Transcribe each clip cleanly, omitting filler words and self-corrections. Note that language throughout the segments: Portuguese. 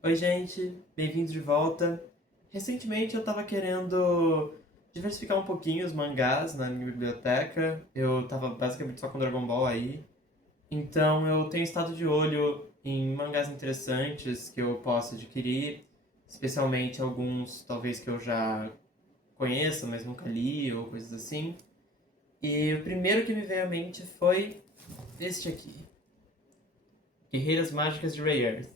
Oi, gente, bem-vindos de volta. Recentemente eu tava querendo diversificar um pouquinho os mangás na minha biblioteca. Eu tava basicamente só com Dragon Ball aí. Então eu tenho estado de olho em mangás interessantes que eu posso adquirir, especialmente alguns talvez que eu já conheça, mas nunca li ou coisas assim. E o primeiro que me veio à mente foi este aqui, Guerreiras Mágicas de Rei Earth.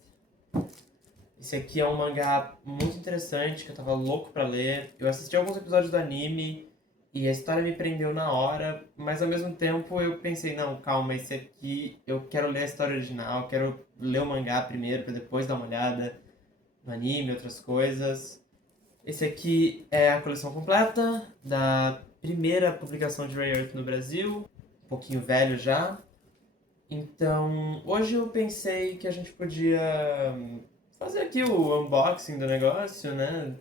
Esse aqui é um mangá muito interessante que eu tava louco pra ler. Eu assisti alguns episódios do anime e a história me prendeu na hora, mas ao mesmo tempo eu pensei, não, calma, esse aqui eu quero ler a história original, quero ler o mangá primeiro pra depois dar uma olhada no anime, outras coisas. Esse aqui é a coleção completa da primeira publicação de Rei Earth no Brasil, um pouquinho velho já. Então, hoje eu pensei que a gente podia fazer aqui o unboxing do negócio, né?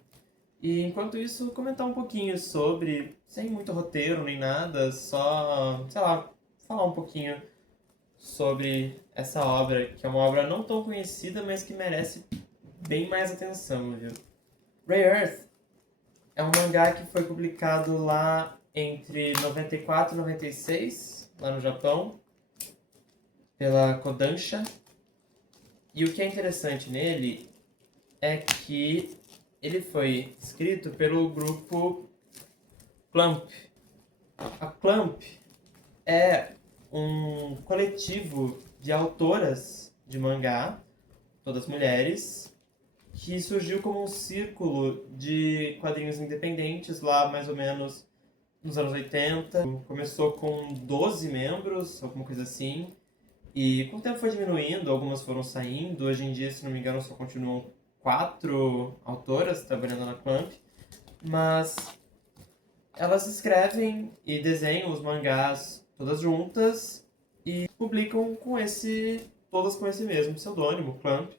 E enquanto isso, comentar um pouquinho sobre, sem muito roteiro nem nada, só, sei lá, falar um pouquinho sobre essa obra, que é uma obra não tão conhecida, mas que merece bem mais atenção, viu? Rei Earth é um mangá que foi publicado lá entre 94 e 96, lá no Japão, pela Kodansha. E o que é interessante nele é que ele foi escrito pelo grupo Clamp. A Clamp é um coletivo de autoras de mangá, todas mulheres, que surgiu como um círculo de quadrinhos independentes lá mais ou menos nos anos 80. Começou com 12 membros, alguma coisa assim, e com o tempo foi diminuindo, algumas foram saindo. Hoje em dia, se não me engano, só continuam 4 autoras trabalhando na Clamp, mas elas escrevem e desenham os mangás todas juntas e publicam todas com esse mesmo pseudônimo, Clamp.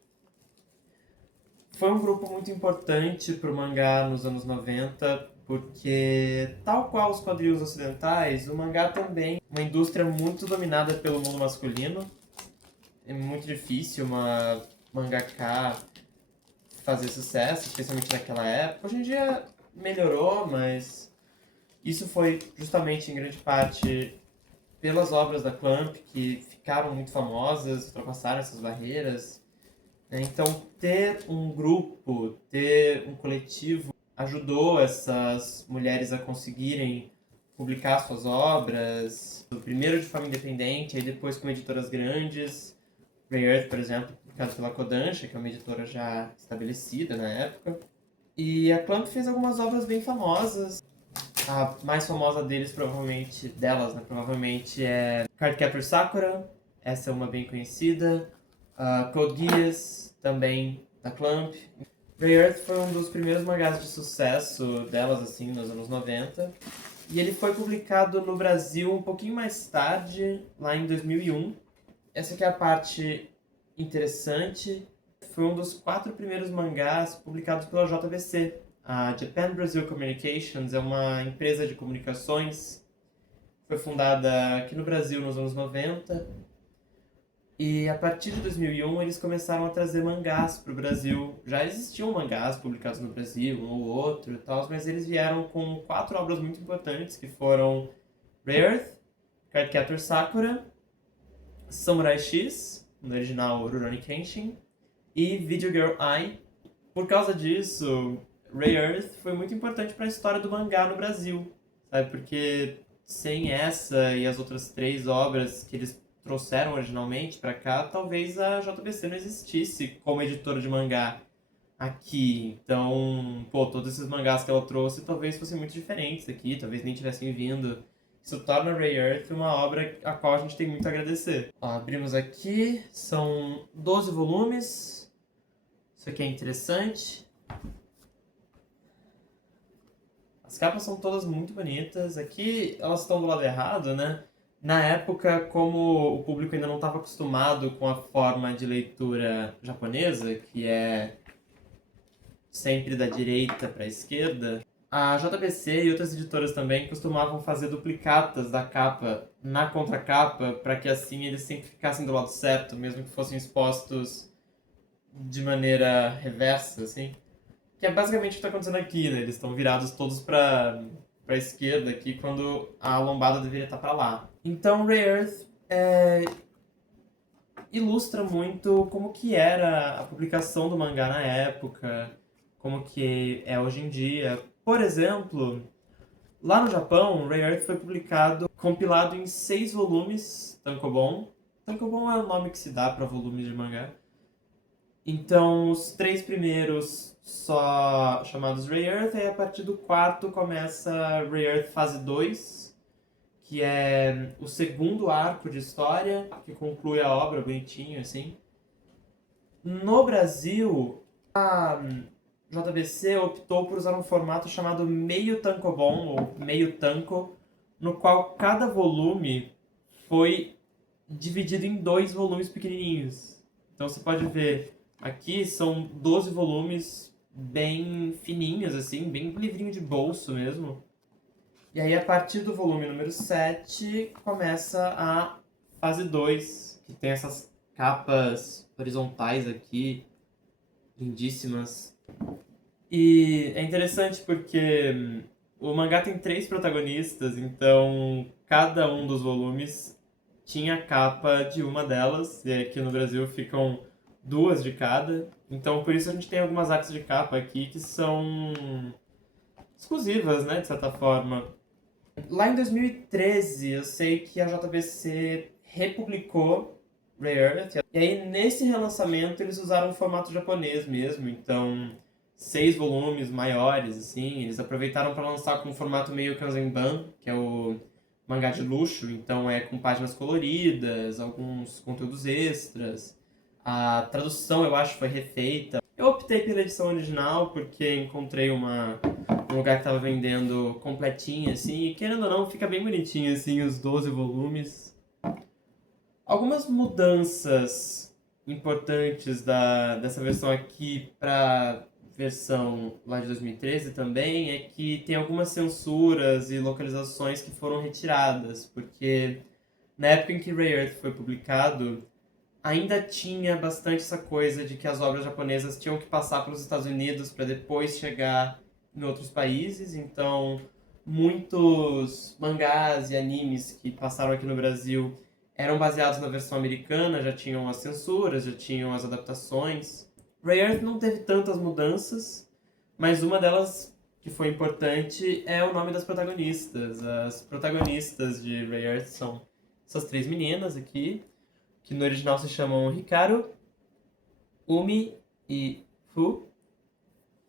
Foi um grupo muito importante para o mangá nos anos 90, porque, tal qual os quadrinhos ocidentais, o mangá também é uma indústria muito dominada pelo mundo masculino. É muito difícil uma mangaka fazer sucesso, especialmente naquela época. Hoje em dia melhorou, mas isso foi justamente em grande parte pelas obras da Clamp, que ficaram muito famosas, ultrapassaram essas barreiras, né? Então, ter um grupo, ter um coletivo, ajudou essas mulheres a conseguirem publicar suas obras, primeiro de forma independente, aí depois com editoras grandes. Rei Earth, por exemplo, publicado pela Kodansha, que é uma editora já estabelecida na época. E a Clamp fez algumas obras bem famosas. A mais famosa delas, né, provavelmente é Cardcaptor Sakura, essa é uma bem conhecida. Code Geass, também da Clamp. Rei Earth foi um dos primeiros mangás de sucesso delas, assim, nos anos 90. E ele foi publicado no Brasil um pouquinho mais tarde, lá em 2001. Essa aqui é a parte interessante. Foi um dos 4 primeiros mangás publicados pela JBC. A Japan Brazil Communications é uma empresa de comunicações. Foi fundada aqui no Brasil nos anos 90. E a partir de 2001 eles começaram a trazer mangás para o Brasil. Já existiam mangás publicados no Brasil, um ou outro e tal, mas eles vieram com 4 obras muito importantes, que foram Rei Earth, Cardcaptor Sakura, Samurai X, no original Rurouni Kenshin, e Video Girl Ai. Por causa disso, Rei Earth foi muito importante para a história do mangá no Brasil, sabe? Porque sem essa e as outras 3 obras que eles trouxeram originalmente para cá, talvez a JBC não existisse como editora de mangá aqui. Então, pô, todos esses mangás que ela trouxe talvez fossem muito diferentes aqui, talvez nem tivessem vindo. Isso torna Rei Earth uma obra a qual a gente tem muito a agradecer. Ó, abrimos aqui, são 12 volumes. Isso aqui é interessante. As capas são todas muito bonitas. Aqui elas estão do lado errado, né? Na época, como o público ainda não estava acostumado com a forma de leitura japonesa, que é sempre da direita para a esquerda, a JBC e outras editoras também costumavam fazer duplicatas da capa na contracapa para que assim eles sempre ficassem do lado certo, mesmo que fossem expostos de maneira reversa, assim. Que é basicamente o que está acontecendo aqui, né? Eles estão virados todos para a esquerda aqui, quando a lombada deveria estar para lá. Então, Rare Earth ilustra muito como que era a publicação do mangá na época, como que é hoje em dia. Por exemplo, lá no Japão, Rare Earth foi publicado, compilado em 6 volumes, tankobon. Tankobon é o nome que se dá para volumes de mangá. Então, os 3 primeiros só chamados Rare Earth, e a partir do quarto começa Rare Earth Fase 2, que é o segundo arco de história, que conclui a obra bonitinho, assim. No Brasil, a JBC optou por usar um formato chamado meio tankobon, ou meio tanko, no qual cada volume foi dividido em 2 volumes pequenininhos. Então você pode ver, aqui são 12 volumes bem fininhos, assim, bem livrinho de bolso mesmo. E aí, a partir do volume número 7 começa a fase 2, que tem essas capas horizontais aqui, lindíssimas. E é interessante porque o mangá tem 3 protagonistas, então cada um dos volumes tinha a capa de uma delas, e aqui no Brasil ficam 2 de cada. Então por isso a gente tem algumas artes de capa aqui que são exclusivas, né, de certa forma. Lá em 2013, eu sei que a JBC republicou Rare Earth. E aí, nesse relançamento, eles usaram o formato japonês mesmo. Então, 6 volumes maiores, assim. Eles aproveitaram para lançar com um formato meio Kanzenban, que é o mangá de luxo. Então, é com páginas coloridas, alguns conteúdos extras. A tradução, eu acho, foi refeita. Eu optei pela edição original porque encontrei um lugar que tava vendendo completinho, assim, e querendo ou não, fica bem bonitinho, assim, os 12 volumes. Algumas mudanças importantes dessa versão aqui pra versão lá de 2013 também é que tem algumas censuras e localizações que foram retiradas, porque na época em que Rare Earth foi publicado, ainda tinha bastante essa coisa de que as obras japonesas tinham que passar pelos Estados Unidos para depois chegar em outros países. Então, muitos mangás e animes que passaram aqui no Brasil eram baseados na versão americana, já tinham as censuras, já tinham as adaptações. Rare Earth não teve tantas mudanças, mas uma delas que foi importante é o nome das protagonistas. As protagonistas de Rare Earth são essas 3 meninas aqui, que no original se chamam Hikaru, Umi e Fu.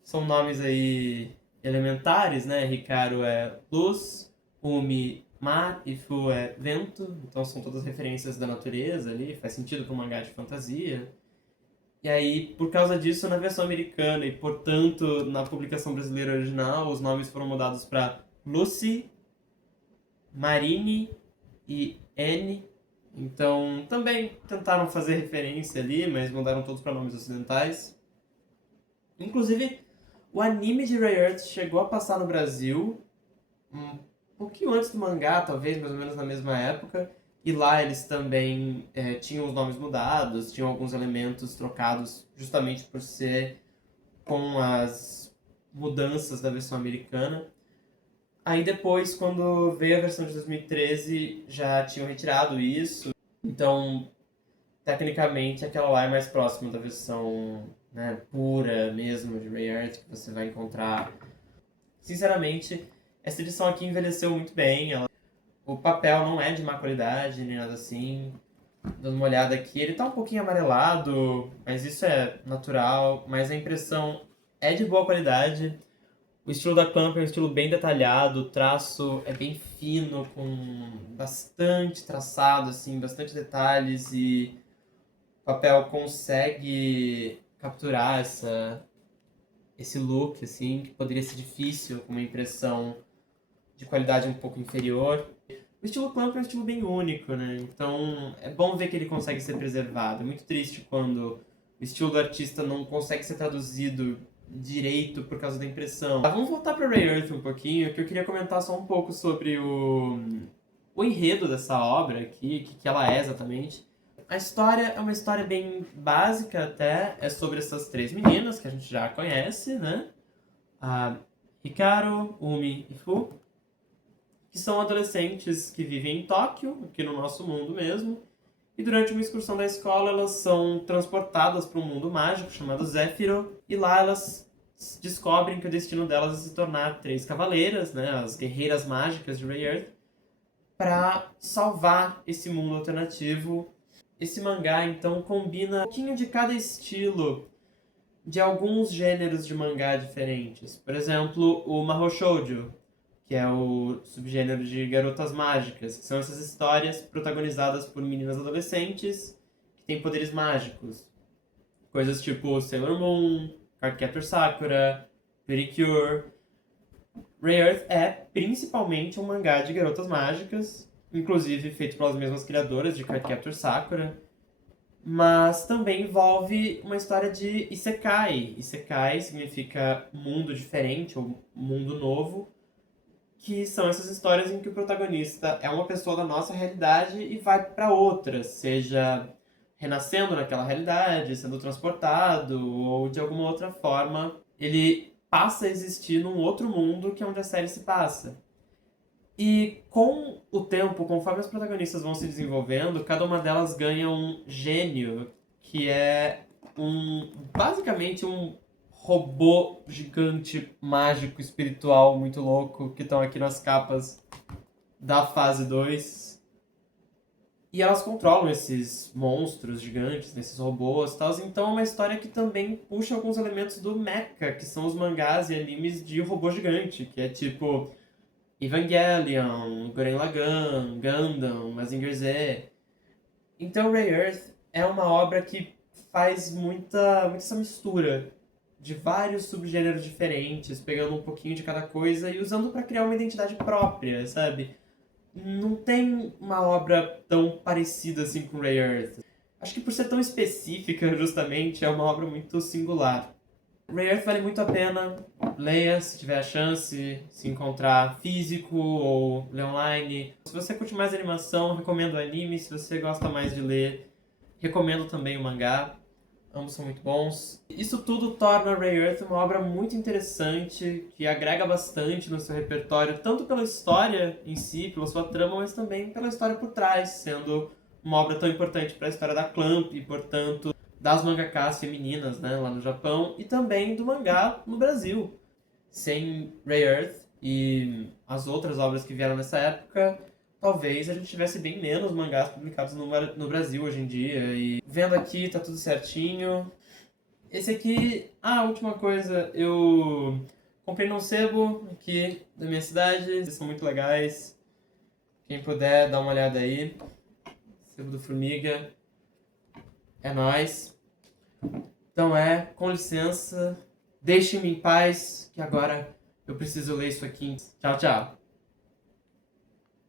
São nomes aí elementares, né? Hikaru é luz, Umi mar e Fu é vento. Então são todas referências da natureza ali, faz sentido para um mangá de fantasia. E aí, por causa disso, na versão americana e, portanto, na publicação brasileira original, os nomes foram mudados para Lucy, Marine e Anne. Então, também tentaram fazer referência ali, mas mudaram todos para nomes ocidentais. Inclusive, o anime de Rare Earth chegou a passar no Brasil um pouquinho antes do mangá, talvez, mais ou menos na mesma época. E lá eles também tinham os nomes mudados, tinham alguns elementos trocados justamente por ser com as mudanças da versão americana. Aí depois, quando veio a versão de 2013, já tinham retirado isso. Então, tecnicamente, aquela lá é mais próxima da versão, né, pura mesmo de Rare Earth que você vai encontrar. Sinceramente, essa edição aqui envelheceu muito bem. O papel não é de má qualidade, nem nada assim. Dando uma olhada aqui, ele tá um pouquinho amarelado, mas isso é natural. Mas a impressão é de boa qualidade. O estilo da Clamp é um estilo bem detalhado, o traço é bem fino, com bastante traçado, assim, bastante detalhes, e o papel consegue capturar esse look, assim, que poderia ser difícil com uma impressão de qualidade um pouco inferior. O estilo Clamp é um estilo bem único, né? Então é bom ver que ele consegue ser preservado. É muito triste quando o estilo do artista não consegue ser traduzido direito por causa da impressão. Vamos voltar para Rare Earth um pouquinho, que eu queria comentar só um pouco sobre o enredo dessa obra aqui, o que ela é exatamente. A história é uma história bem básica até, é sobre essas três meninas que a gente já conhece, né? A Hikaru, Umi e Fu, que são adolescentes que vivem em Tóquio, aqui no nosso mundo mesmo, e durante uma excursão da escola elas são transportadas para um mundo mágico chamado Zéfiro, e lá elas descobrem que o destino delas é se tornar três cavaleiras, né, as guerreiras mágicas de Rei Earth, para salvar esse mundo alternativo. Esse mangá, então, combina um pouquinho de cada estilo de alguns gêneros de mangá diferentes. Por exemplo, o Mahou Shoujo, que é o subgênero de garotas mágicas, que são essas histórias protagonizadas por meninas adolescentes que têm poderes mágicos. Coisas tipo Sailor Moon, Cardcaptor Sakura, Pretty Rei Earth é principalmente um mangá de garotas mágicas, inclusive feito pelas mesmas criadoras de Cardcaptor Sakura, mas também envolve uma história de Isekai. Isekai significa mundo diferente ou mundo novo, que são essas histórias em que o protagonista é uma pessoa da nossa realidade e vai para outra, seja renascendo naquela realidade, sendo transportado ou de alguma outra forma ele passa a existir num outro mundo que é onde a série se passa. E com o tempo, conforme as protagonistas vão se desenvolvendo, cada uma delas ganha um gênio, que é basicamente um robô gigante, mágico, espiritual, muito louco, que estão aqui nas capas da fase 2. E elas controlam esses monstros gigantes, esses robôs e tal. Então é uma história que também puxa alguns elementos do mecha, que são os mangás e animes de robô gigante, que é tipo Evangelion, Gurren Lagann, Gundam, Mazinger Z. Então Rei Earth é uma obra que faz muita essa mistura de vários subgêneros diferentes, pegando um pouquinho de cada coisa e usando para criar uma identidade própria, sabe? Não tem uma obra tão parecida assim com Rei Earth. Acho que por ser tão específica, justamente, é uma obra muito singular. Rei Earth vale muito a pena. Leia se tiver a chance, se encontrar físico ou ler online. Se você curte mais animação, recomendo o anime. Se você gosta mais de ler, recomendo também o mangá. Ambos são muito bons. Isso tudo torna Rei Earth uma obra muito interessante, que agrega bastante no seu repertório, tanto pela história em si, pela sua trama, mas também pela história por trás, sendo uma obra tão importante para a história da Clamp e, portanto, das mangakas femininas, né, lá no Japão, e também do mangá no Brasil. Sem Rei Earth e as outras obras que vieram nessa época, talvez a gente tivesse bem menos mangás publicados no Brasil hoje em dia. E vendo aqui, tá tudo certinho. Esse aqui, a última coisa, eu comprei num sebo aqui da minha cidade. Eles são muito legais. Quem puder, dá uma olhada aí. Sebo do Formiga. É nóis. Então com licença. Deixem-me em paz, que agora eu preciso ler isso aqui. Tchau, tchau.